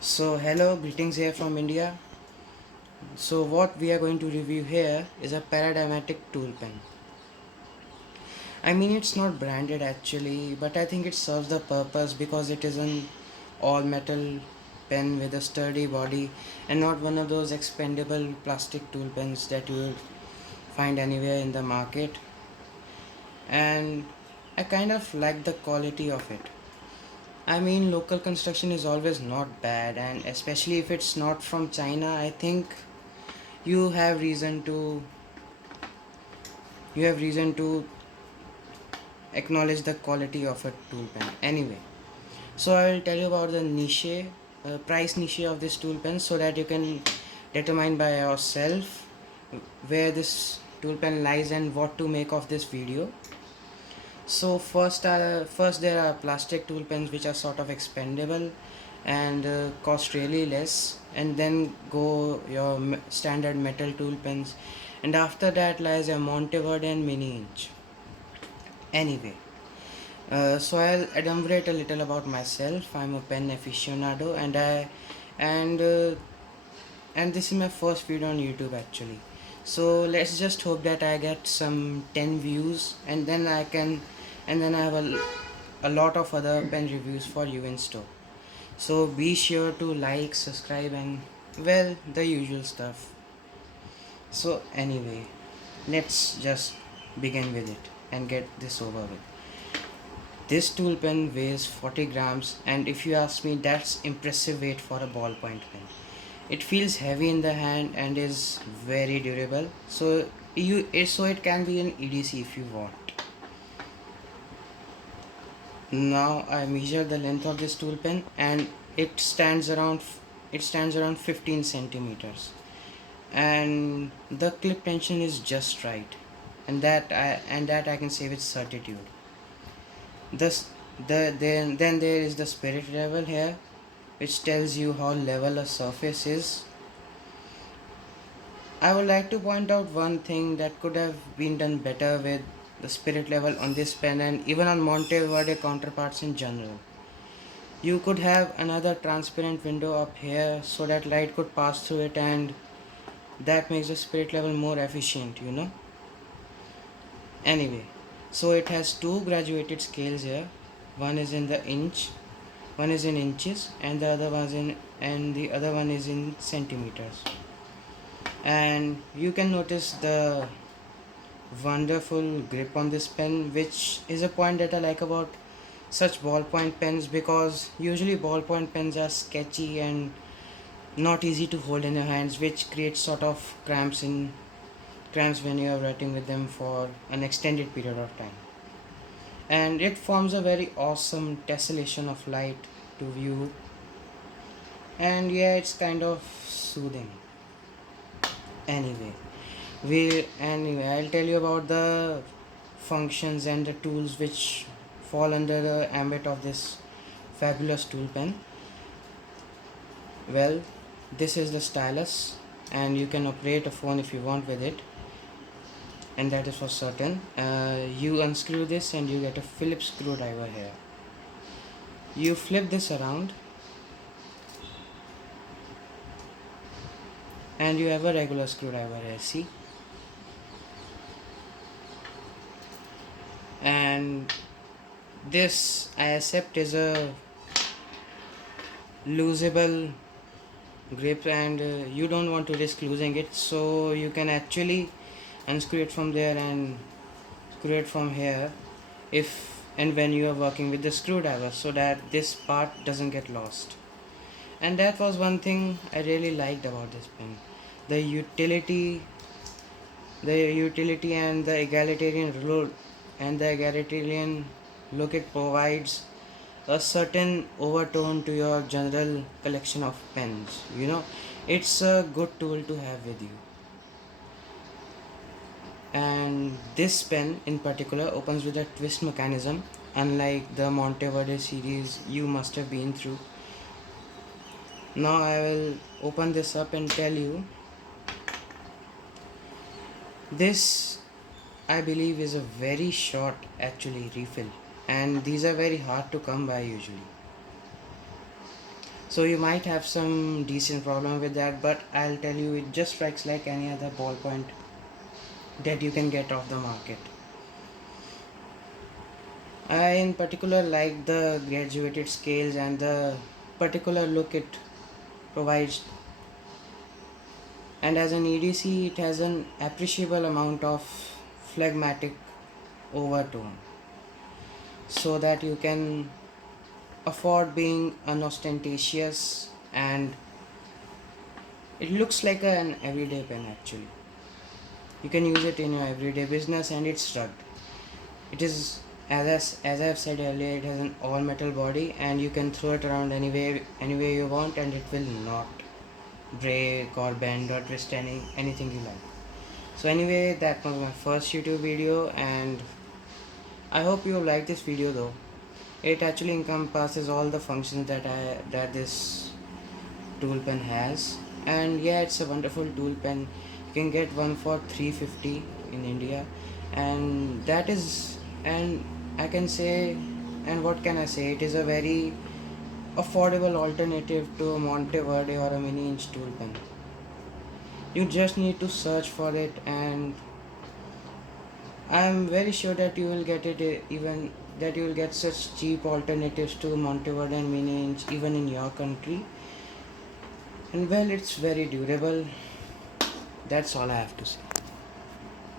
Hello, greetings here from India. So, what we are going to review here is a paradigmatic tool pen. I mean, it's not branded actually, but I think it serves the purpose because it is an all metal pen with a sturdy body and not one of those expendable plastic tool pens that you will find anywhere in the market. And I kind of like the quality of it. I mean, local construction is always not bad, and especially if it's not from China, I think you have reason to you have reason to acknowledge the quality of a tool pen anyway. So I will tell you about the niche price niche of this tool pen so that you can determine by yourself where this tool pen lies and what to make of this video. So first there are plastic tool pens which are sort of expendable and cost really less, and then go your standard metal tool pens, and after that lies a Monteverde and Mini Inch. Anyway, so I'll adumbrate a little about myself. I'm a pen aficionado, and uh, and this is my first video on YouTube actually. So let's just hope that I get some 10 views, and then I have a lot of other pen reviews for you in store. So be sure to like, subscribe, and well, the usual stuff. So anyway, let's just begin with it and get this over with. This tool pen weighs 40 grams, and if you ask me, that's impressive weight for a ballpoint pen. It feels heavy in the hand and is very durable. So it can be an EDC if you want. Now I measure the length of this tool pen, and it stands around it stands around 15 centimeters, and the clip tension is just right, and that I can say with certitude. This then there is the spirit level here, which tells you how level a surface is. I would like to point out one thing that could have been done better with the spirit level on this pen and even on Monteverde counterparts in general. You could have another transparent window up here so that light could pass through it, and that makes the spirit level more efficient. Anyway, so it has two graduated scales here. One is in the inch, one is in inches, and the other one is in centimeters. And you can notice the wonderful grip on this pen, which is a point that I like about such ballpoint pens, because usually ballpoint pens are sketchy and not easy to hold in your hands, which creates sort of cramps when you are writing with them for an extended period of time. And it forms a very awesome tessellation of light to view, and yeah, it's kind of soothing. Anyway, I'll tell you about the functions and the tools which fall under the ambit of this fabulous tool pen. Well, this is the stylus, and you can operate a phone if you want with it, and that is for certain. You unscrew this and you get a Phillips screwdriver here. You flip this around and you have a regular screwdriver here, see? And this, I accept, is a losable grip, and you don't want to risk losing it, so you can actually unscrew it from there and screw it from here if and when you are working with the screwdriver, so that this part doesn't get lost. And that was one thing I really liked about this pen, the utility and the egalitarian look it provides a certain overtone to your general collection of pens. It's a good tool to have with you. And this pen in particular opens with a twist mechanism, unlike the Monteverde series you must have been through. Now I will open this up and tell you, this I believe is a very short actually refill, and these are very hard to come by usually. So you might have some decent problem with that, but I'll tell you, it just strikes like any other ballpoint that you can get off the market. I in particular like the graduated scales and the particular look it provides, and as an EDC it has an appreciable amount of phlegmatic overtone, so that you can afford being unostentatious, and it looks like an everyday pen actually. You can use it in your everyday business and it's rugged. It is, as I've said earlier, it has an all metal body and you can throw it around any way you want, and it will not break or bend or twist anything you like. So anyway, that was my first YouTube video, and I hope you like this video though. It actually encompasses all the functions that this tool pen has, and yeah, it's a wonderful tool pen. You can get one for 350 in India, and that is, and I can say, and what can I say, it is a very affordable alternative to a Monteverde or a mini inch tool pen. You just need to search for it, and I'm very sure that you will get it, even that you will get such cheap alternatives to Monteverde and mini inch even in your country. And well, it's very durable. That's all I have to say.